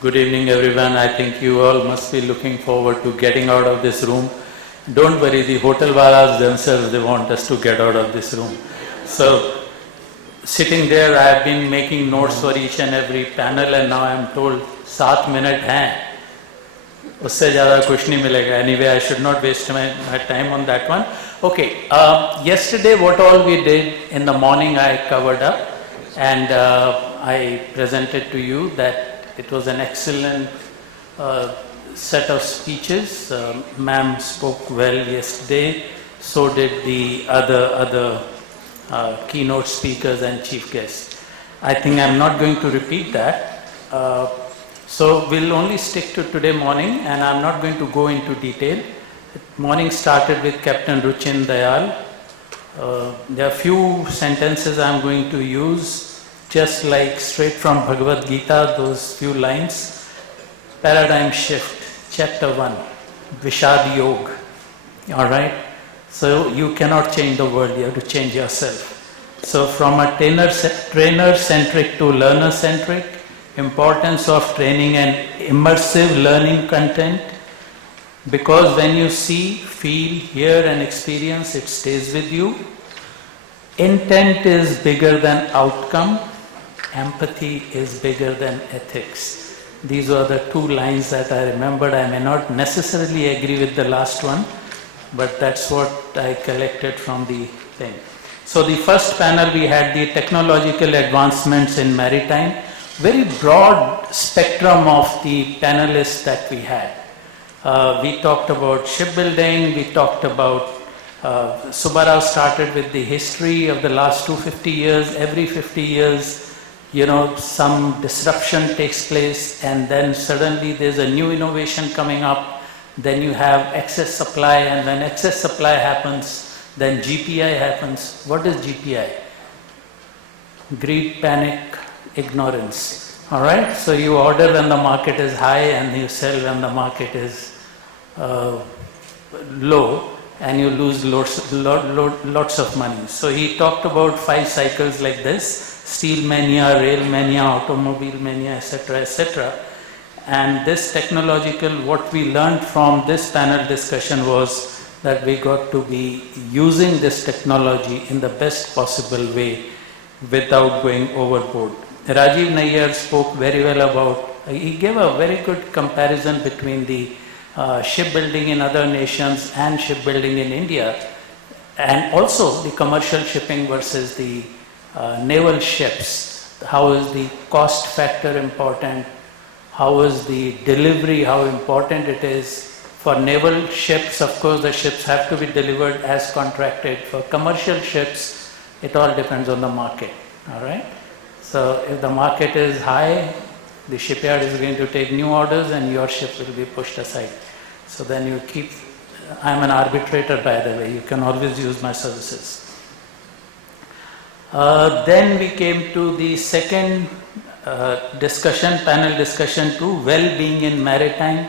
Good evening, everyone. I think you all must be looking forward to getting out of this room. Don't worry, the hotel walas themselves, they want us to get out of this room. So, sitting there, I have been making notes for each and every panel, and now I am told 7 minutes हैं. उससे ज़्यादा कुछ नहीं मिलेगा. Anyway, I should not waste my time on that one. Okay, yesterday what all we did in the morning I covered up, and I presented to you that it was an excellent set of speeches. Ma'am spoke well yesterday, so did the other keynote speakers and chief guests. I think I'm not going to repeat that. So we'll only stick to today morning, and I'm not going to go into detail. Morning started with Captain Ruchin Dayal. There are few sentences I'm going to use, just like straight from Bhagavad Gita, those few lines. Paradigm shift, chapter 1, Vishad Yoga. All right? So you cannot change the world, you have to change yourself. So from a trainer-centric to learner-centric, importance of training and immersive learning content, because when you see, feel, hear and experience, it stays with you. Intent is bigger than outcome. Empathy is bigger than ethics. These were the two lines that I remembered. I may not necessarily agree with the last one, but that's what I collected from the thing. So the first panel we had the technological advancements in maritime. Very broad spectrum of the panelists that we had. We talked about shipbuilding, we talked about Subbarao started with the history of the last 250 years. Every 50 years, some disruption takes place, and then suddenly there's a new innovation coming up. Then you have excess supply, and when excess supply happens, then GPI happens. What is GPI? Greed, panic, ignorance. All right? So you order when the market is high, and you sell when the market is low, and you lose lots of money. So he talked about 5 cycles like this: steel mania, rail mania, automobile mania, etc., etc. And this technological, what we learned from this panel discussion was that we got to be using this technology in the best possible way without going overboard. Rajiv Nayyar spoke very well about, he gave a very good comparison between the shipbuilding in other nations and shipbuilding in India, and also the commercial shipping versus the naval ships. How is the cost factor important? How is the delivery, how important it is? For naval ships, of course, the ships have to be delivered as contracted. For commercial ships, it all depends on the market, all right? So if the market is high, the shipyard is going to take new orders and your ship will be pushed aside. So then you keep, I'm an arbitrator by the way, you can always use my services. Then we came to the second panel discussion to well-being in maritime.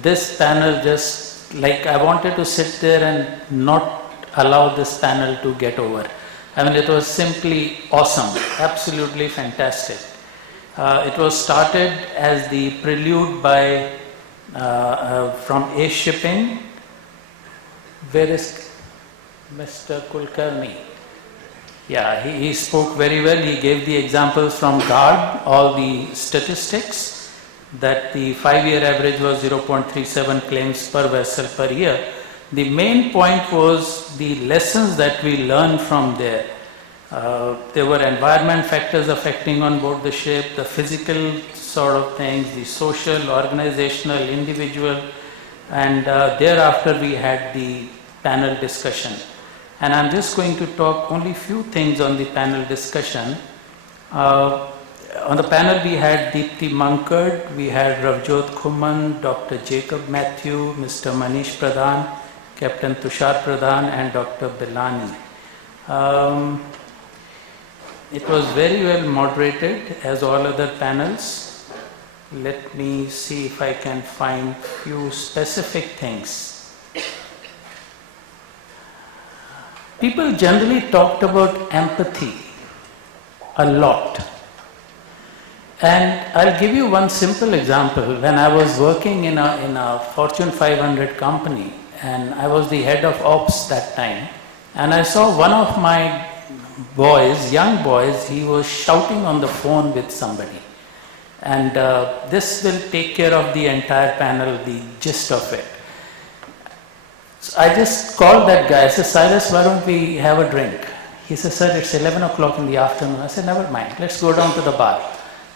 This panel just, like I wanted to sit there and not allow this panel to get over. I mean, it was simply awesome, absolutely fantastic. It was started as the prelude by from A Shipping. Where is Mr. Kulkarni? Yeah, he spoke very well. He gave the examples from GARD, all the statistics, that the 5-year average was 0.37 claims per vessel per year. The main point was the lessons that we learned from there. There were environment factors affecting on board the ship, the physical sort of things, the social, organizational, individual, and thereafter we had the panel discussion. And I'm just going to talk only few things on the panel discussion. On the panel we had Deepthi Mankad, we had Ravjot Khuman, Dr. Jacob Matthew, Mr. Manish Pradhan, Captain Tushar Pradhan and Dr. Bilani. It was very well moderated as all other panels. Let me see if I can find few specific things. People generally talked about empathy a lot. And I'll give you one simple example. When I was working in a Fortune 500 company, and I was the head of ops that time, and I saw one of my boys, young boys, he was shouting on the phone with somebody. And this will take care of the entire panel, the gist of it. So I just called that guy. I said, Cyrus, why don't we have a drink? He said, sir, it's 11 o'clock in the afternoon. I said, never mind, let's go down to the bar.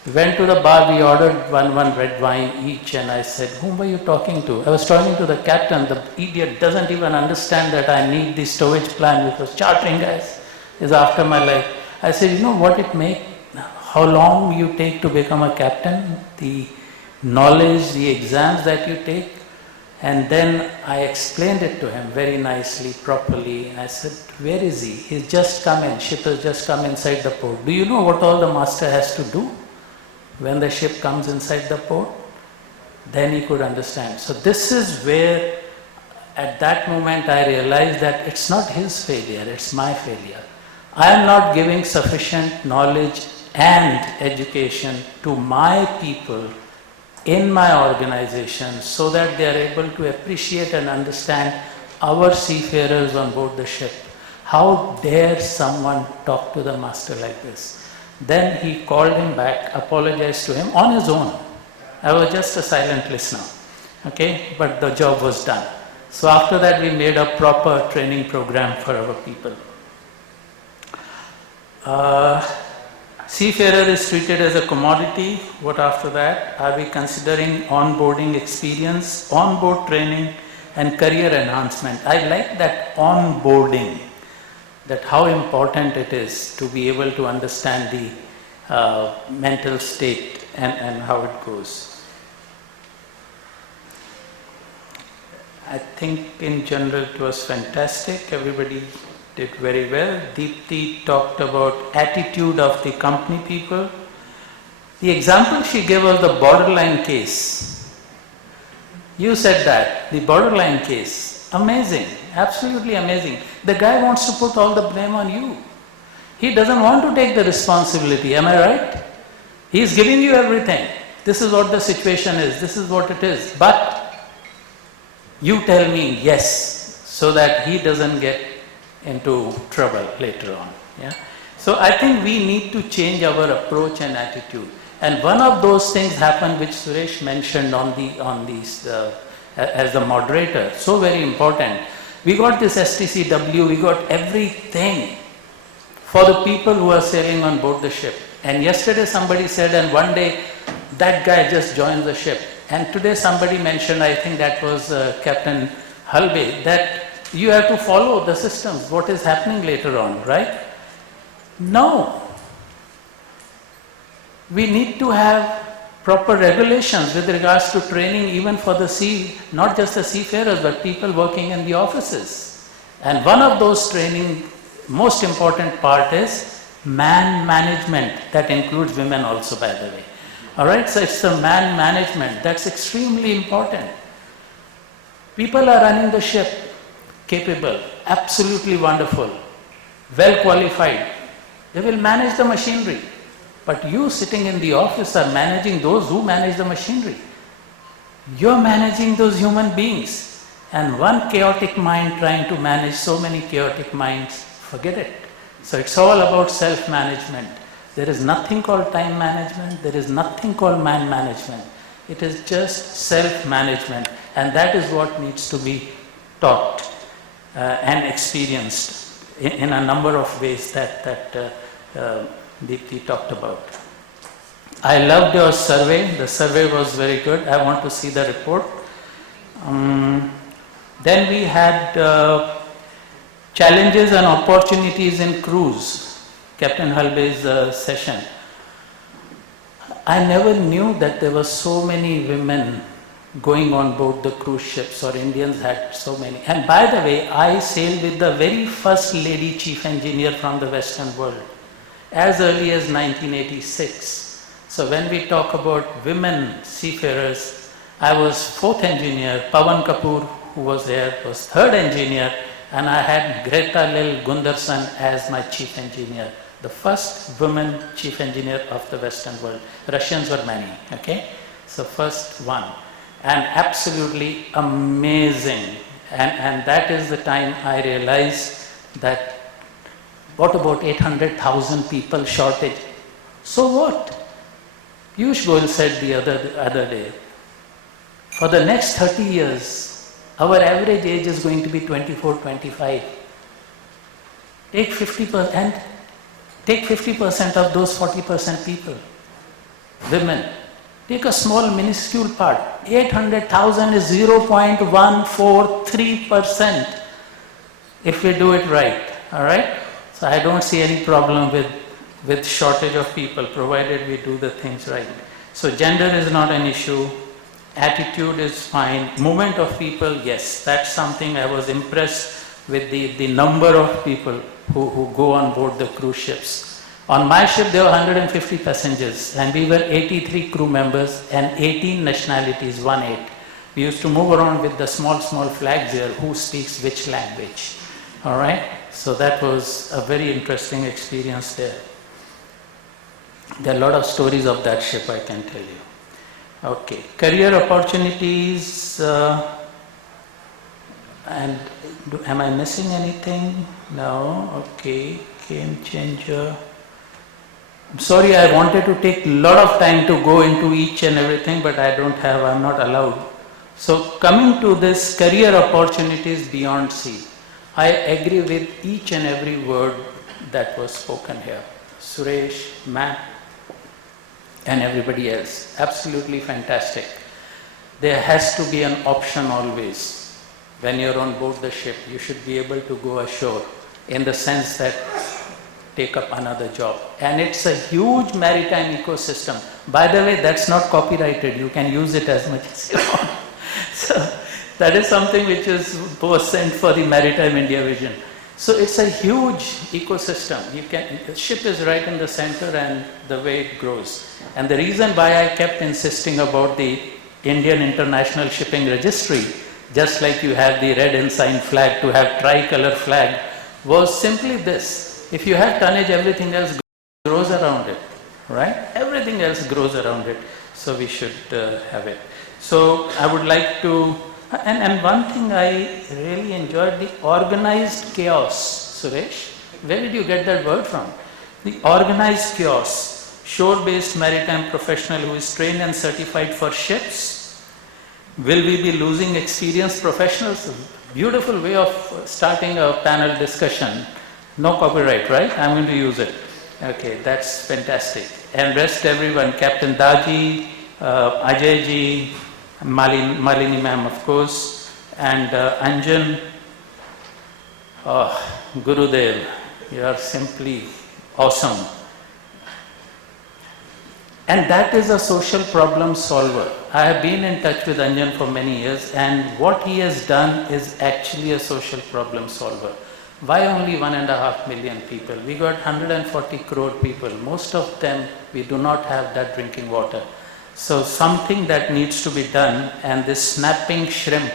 We went to the bar, we ordered one red wine each, and I said, whom were you talking to? I was talking to the captain. The idiot doesn't even understand that I need the stowage plan because chartering, guys, is after my life. I said, you know what it makes? How long you take to become a captain, the knowledge, the exams that you take. And then I explained it to him very nicely, properly. I said, where is he? He's just come in, ship has just come inside the port. Do you know what all the master has to do when the ship comes inside the port? Then he could understand. So this is where, at that moment, I realized that it's not his failure, it's my failure. I am not giving sufficient knowledge and education to my people in my organization so that they are able to appreciate and understand our seafarers on board the ship. How dare someone talk to the master like this? Then he called him back, apologized to him on his own. I was just a silent listener, okay? But the job was done. So after that we made a proper training program for our people. Seafarer is treated as a commodity. What after that? Are we considering onboarding experience, onboard training and career enhancement? I like that onboarding, that how important it is to be able to understand the mental state and how it goes. I think in general it was fantastic. Everybody did very well. Deepti talked about attitude of the company people. The example she gave was the borderline case. You said that, the borderline case. Amazing, absolutely amazing. The guy wants to put all the blame on you. He doesn't want to take the responsibility, am I right? He is giving you everything. This is what the situation is, this is what it is. But you tell me yes, so that he doesn't get into trouble later on. Yeah? So I think we need to change our approach and attitude. And one of those things happened which Suresh mentioned as the moderator, so very important. We got this STCW, we got everything for the people who are sailing on board the ship. And yesterday somebody said, and one day that guy just joined the ship. And today somebody mentioned, I think that was Captain Halbe, that you have to follow the systems, what is happening later on, right? No. We need to have proper regulations with regards to training even for the sea, not just the seafarers, but people working in the offices. And one of those training, most important part is man management. That includes women also, by the way. All right, so it's the man management. That's extremely important. People are running the ship, capable, absolutely wonderful, well qualified. They will manage the machinery. But you sitting in the office are managing those who manage the machinery. You're managing those human beings. And one chaotic mind trying to manage so many chaotic minds, forget it. So it's all about self-management. There is nothing called time management. There is nothing called man management. It is just self-management. And that is what needs to be taught and experienced in a number of ways that Deepti talked about. I loved your survey. The survey was very good. I want to see the report. Then we had challenges and opportunities in cruise, Captain Halbe's session. I never knew that there were so many women going on board the cruise ships, or Indians had so many. And by the way, I sailed with the very first lady chief engineer from the Western world, as early as 1986. So when we talk about women seafarers, I was fourth engineer, Pawan Kapoor, who was there, was third engineer, and I had Greta Lil Gunderson as my chief engineer. The first woman chief engineer of the Western world. Russians were many, okay? So first one. And absolutely amazing. And that is the time I realized that what about 800,000 people shortage? So what? Piyush Goyal said the other day, for the next 30 years, our average age is going to be 24, 25. Take 50%, take 50% of those 40% people, women. Take a small minuscule part. 800,000 is 0.143% if we do it right. All right? So I don't see any problem with shortage of people, provided we do the things right. So gender is not an issue. Attitude is fine. Movement of people, yes. That's something I was impressed with the number of people who go on board the cruise ships. On my ship, there were 150 passengers, and we were 83 crew members and 18 nationalities, 18. We used to move around with the small flags here, who speaks which language. All right? So that was a very interesting experience there. There are a lot of stories of that ship, I can tell you. Okay, career opportunities, and am I missing anything? No, okay, game changer. I'm sorry, I wanted to take a lot of time to go into each and everything, but I'm not allowed. So coming to this career opportunities beyond sea, I agree with each and every word that was spoken here. Suresh, Matt, and everybody else. Absolutely fantastic. There has to be an option always. When you're on board the ship, you should be able to go ashore in the sense that take up another job. And it's a huge maritime ecosystem. By the way, that's not copyrighted. You can use it as much as you want. So that is something which was sent for the Maritime India Vision. So it's a huge ecosystem. The ship is right in the center and the way it grows. And the reason why I kept insisting about the Indian International Shipping Registry, just like you have the red ensign flag to have tricolor flag, was simply this. If you have tonnage, everything else grows around it, right? Everything else grows around it. So we should have it. So I would like to, and one thing I really enjoyed, the organized chaos. Suresh, where did you get that word from? The organized chaos. Shore-based maritime professional who is trained and certified for ships. Will we be losing experienced professionals? Beautiful way of starting a panel discussion. No copyright, right? I'm going to use it. Okay, that's fantastic. And rest everyone, Captain Daji, Ajay ji, Malini ma'am, of course, and Anjan, Gurudev, you are simply awesome. And that is a social problem solver. I have been in touch with Anjan for many years, and what he has done is actually a social problem solver. Why only 1.5 million people? We got 140 crore people. Most of them, we do not have that drinking water. So something that needs to be done, and this snapping shrimp.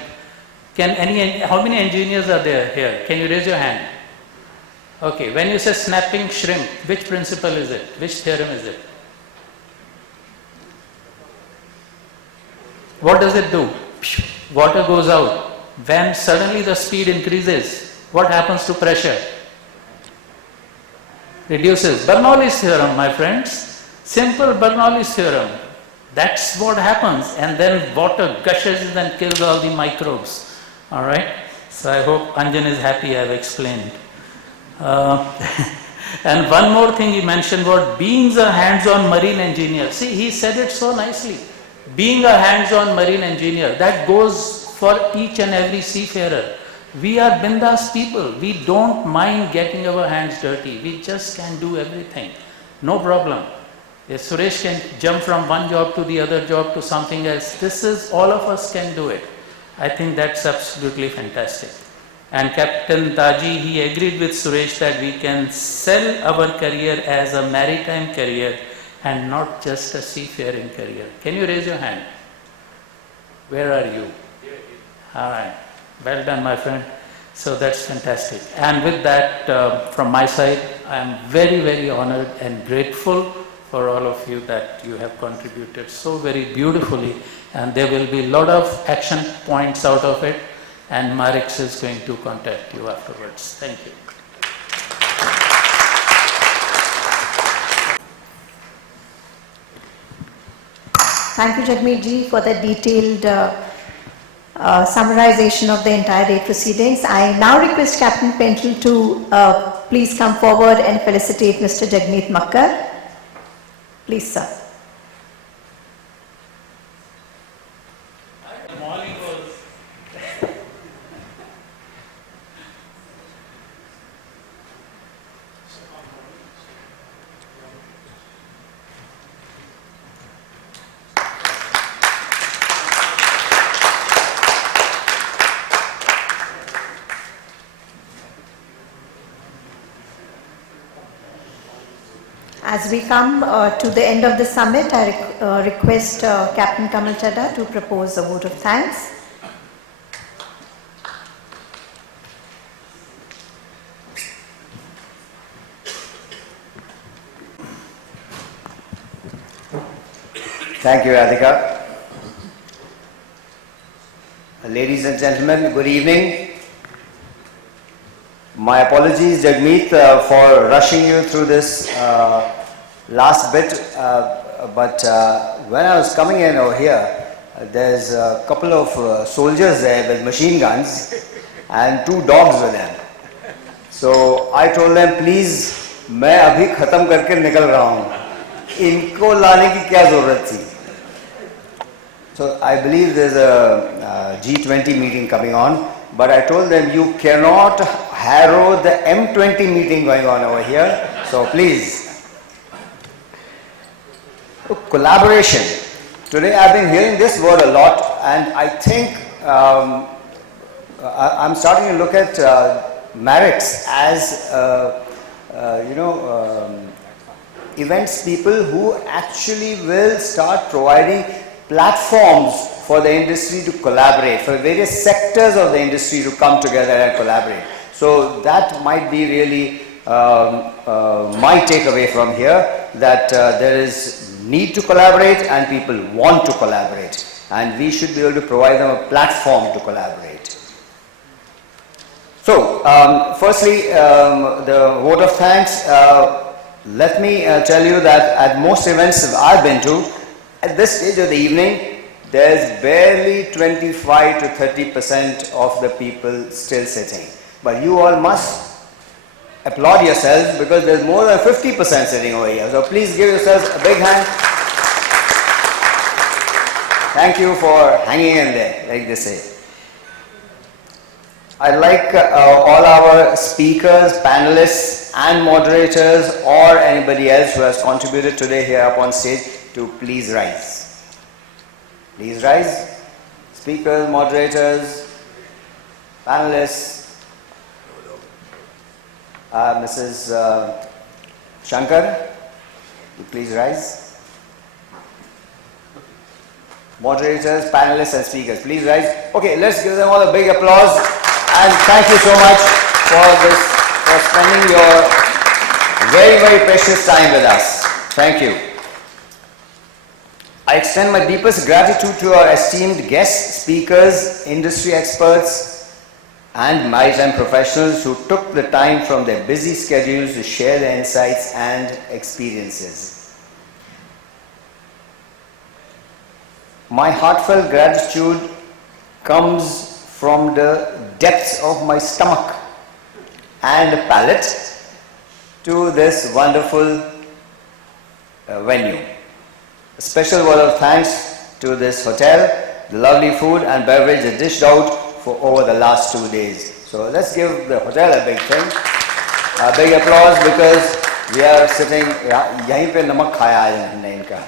How many engineers are there here? Can you raise your hand? Okay, when you say snapping shrimp, which principle is it? Which theorem is it? What does it do? Water goes out. When suddenly the speed increases, what happens to pressure? Reduces. Bernoulli's theorem, my friends. Simple Bernoulli's theorem. That's what happens. And then water gushes and kills all the microbes. All right? So I hope Anjan is happy I've explained. And one more thing he mentioned was being a hands-on marine engineer. See, he said it so nicely. Being a hands-on marine engineer, that goes for each and every seafarer. We are bindas people. We don't mind getting our hands dirty. We just can do everything. No problem. If Suresh can jump from one job to the other job to something else, all of us can do it. I think that's absolutely fantastic. And Captain Taji, he agreed with Suresh that we can sell our career as a maritime career and not just a seafaring career. Can you raise your hand? Where are you? All right. Well done, my friend. So that's fantastic. And with that, from my side, I am very, very honored and grateful for all of you that you have contributed so very beautifully. And there will be a lot of action points out of it. And Marex is going to contact you afterwards. Thank you. Thank you, Jagmeet ji, for the detailed summarization of the entire day proceedings. I now request Captain Pentel to please come forward and felicitate Mr. Jagmeet Makkar. Please, sir. As we come to the end of the summit, I request Captain Kamal Chadha to propose a vote of thanks. Thank you, Radhika. Ladies and gentlemen, good evening. My apologies, Jagmeet, for rushing you through this last bit, but when I was coming in over here, there's a couple of soldiers there with machine guns and 2 dogs with them. So I told them, please, मैं अभी खत्म करके निकल रहा हूँ, इनको लाने की क्या ज़रूरत थी? So I believe there's a G20 meeting coming on, but I told them you cannot harrow the M20 meeting going on over here. So please. Collaboration. Today I've been hearing this word a lot, and I think I'm starting to look at Marex as events people who actually will start providing platforms for the industry to collaborate, for various sectors of the industry to come together and collaborate. So that might be really my takeaway from here, that there is need to collaborate and people want to collaborate, and we should be able to provide them a platform to collaborate. So, firstly, the vote of thanks. Let me tell you that at most events I've been to, at this stage of the evening, there's barely 25 to 30% of the people still sitting. But you all must applaud yourselves, because there's more than 50% sitting over here. So please give yourselves a big hand. Thank you for hanging in there, like they say. I'd like all our speakers, panelists and moderators, or anybody else who has contributed today here up on stage, to please rise. Please rise. Speakers, moderators, panelists. Mrs. Shankar, please rise. Moderators, panelists and speakers, please rise. Okay, let's give them all a big applause, and thank you so much for spending your very, very precious time with us. Thank you. I extend my deepest gratitude to our esteemed guests, speakers, industry experts, and maritime professionals who took the time from their busy schedules to share their insights and experiences. My heartfelt gratitude comes from the depths of my stomach and palate to this wonderful venue. A special word of thanks to this hotel, the lovely food and beverage they dished out for over the last 2 days. So let's give the hotel a big thing, a big applause, because we are sitting, yahin pe namak khaya hai humne inka.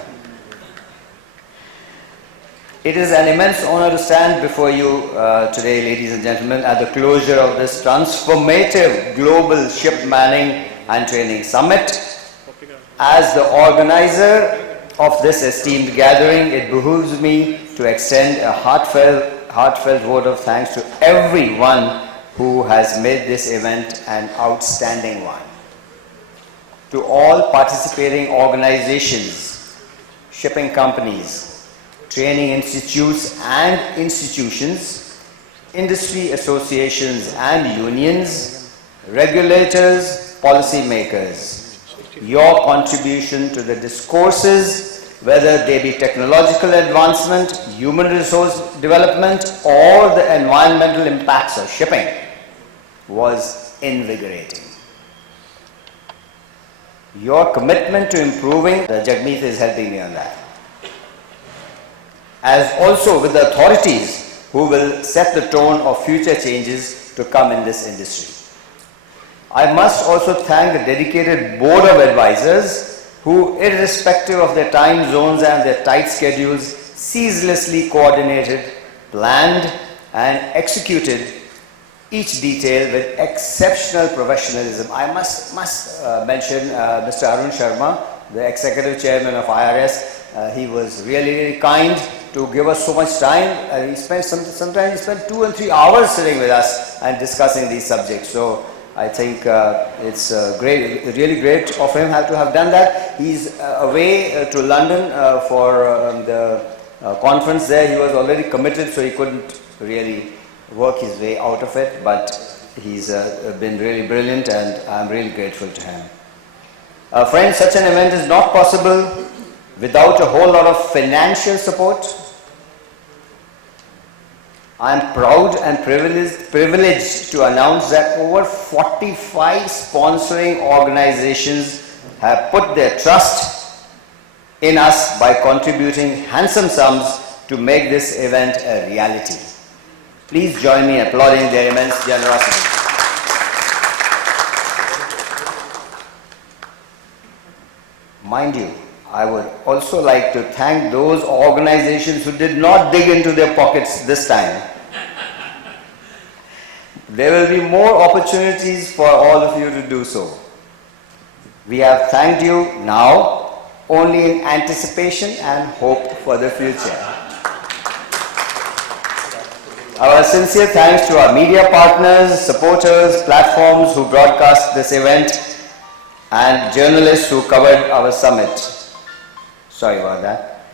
It is an immense honor to stand before you today, ladies and gentlemen, at the closure of this transformative global shipmanning and training summit. As the organizer of this esteemed gathering, it behooves me to extend a heartfelt vote of thanks to everyone who has made this event an outstanding one. To all participating organizations, shipping companies, training institutes and institutions, industry associations and unions, regulators, policymakers, your contribution to the discourses, whether they be technological advancement, human resource development, or the environmental impacts of shipping, was invigorating. Your commitment to improving, Jagmeet is helping me on that, as also with the authorities who will set the tone of future changes to come in this industry. I must also thank the dedicated board of advisors who, irrespective of their time zones and their tight schedules, ceaselessly coordinated, planned and executed each detail with exceptional professionalism. I must mention Mr. Arun Sharma, the executive chairman of IRS. He was really kind to give us so much time. He spent sometimes he spent 2 and 3 hours sitting with us and discussing these subjects. So I think it's great, really great of him to have done that. He's away to London for the conference there. He was already committed, so he couldn't really work his way out of it, but he's been really brilliant and I'm really grateful to him. Friends, such an event is not possible without a whole lot of financial support. I am proud and privileged to announce that over 45 sponsoring organizations have put their trust in us by contributing handsome sums to make this event a reality. Please join me in applauding their immense generosity. Mind you, I would also like to thank those organizations who did not dig into their pockets this time. There will be more opportunities for all of you to do so. We have thanked you now only in anticipation and hope for the future. Our sincere thanks to our media partners, supporters, platforms who broadcast this event, and journalists who covered our summit. Sorry about that.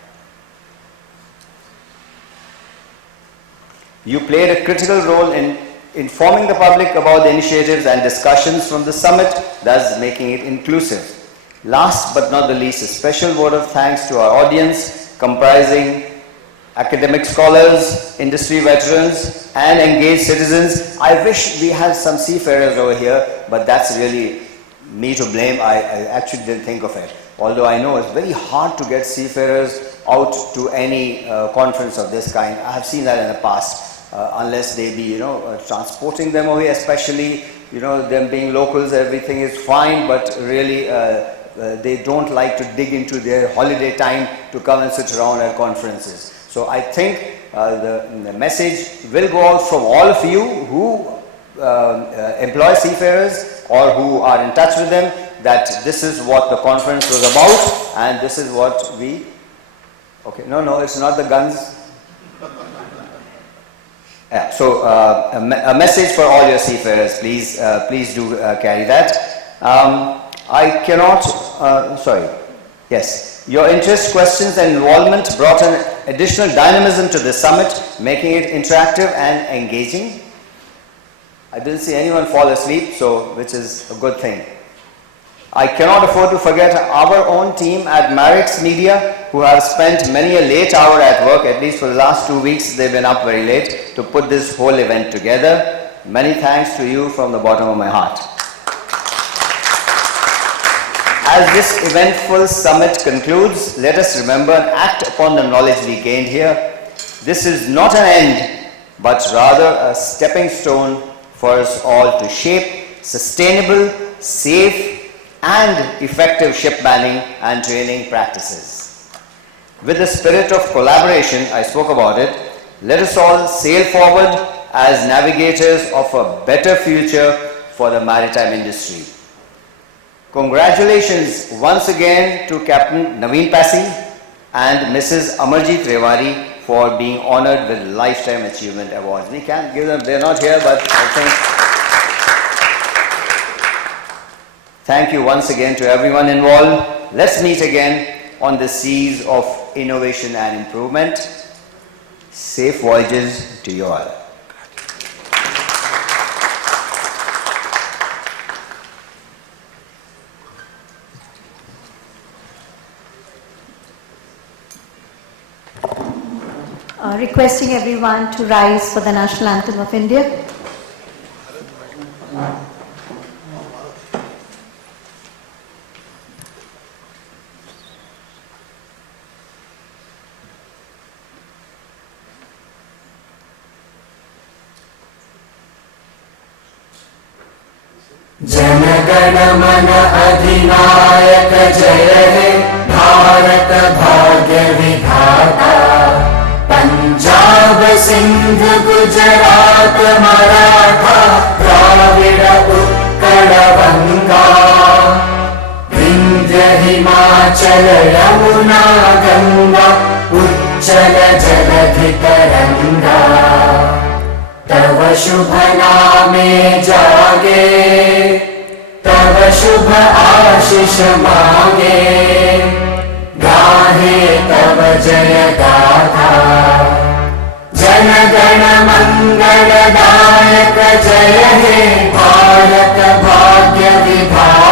You played a critical role in informing the public about the initiatives and discussions from the summit, thus making it inclusive. Last but not the least, a special word of thanks to our audience, comprising academic scholars, industry veterans, and engaged citizens. I wish we had some seafarers over here, but that's really me to blame. I actually didn't think of it. Although I know it's very hard to get seafarers out to any conference of this kind. I have seen that in the past, unless they be, transporting them away, especially, them being locals, everything is fine, but really they don't like to dig into their holiday time to come and sit around at conferences. So I think the message will go out from all of you who employ seafarers or who are in touch with them, that this is what the conference was about and this is what we... Okay, no, it's not the guns. Yeah, so a message for all your seafarers, please do carry that. I cannot, yes. Your interest, questions and involvement brought an additional dynamism to the summit, making it interactive and engaging. I didn't see anyone fall asleep, which is a good thing. I cannot afford to forget our own team at Marex Media, who have spent many a late hour at work. At least for the last 2 weeks, they've been up very late to put this whole event together. Many thanks to you from the bottom of my heart. As this eventful summit concludes, let us remember and act upon the knowledge we gained here. This is not an end, but rather a stepping stone for us all to shape sustainable, safe, and effective shipmanning and training practices. With the spirit of collaboration, I spoke about it, let us all sail forward as navigators of a better future for the maritime industry. Congratulations once again to Captain Naveen Passy and Mrs. Amarjeet Rewari for being honored with Lifetime Achievement Awards. We can't give them, they're not here, but I think. Thank you once again to everyone involved. Let's meet again on the seas of innovation and improvement. Safe voyages to you all. Requesting everyone to rise for the National Anthem of India. Jana Gana मन अधिनायक जय हे भारत भाग्य विधाता पंजाब सिंध गुजरात मराठा द्राविड़ उत्कल बंगा विंध्य हिमाचल यमुना गंगा उच्चल जलधि तरंगा तव शुभ नामे जागे तव शुभ आशीष मांगे गाहे तव जय गाथा जन गण मंगल दायक जय हे भारत भाग्य विधाता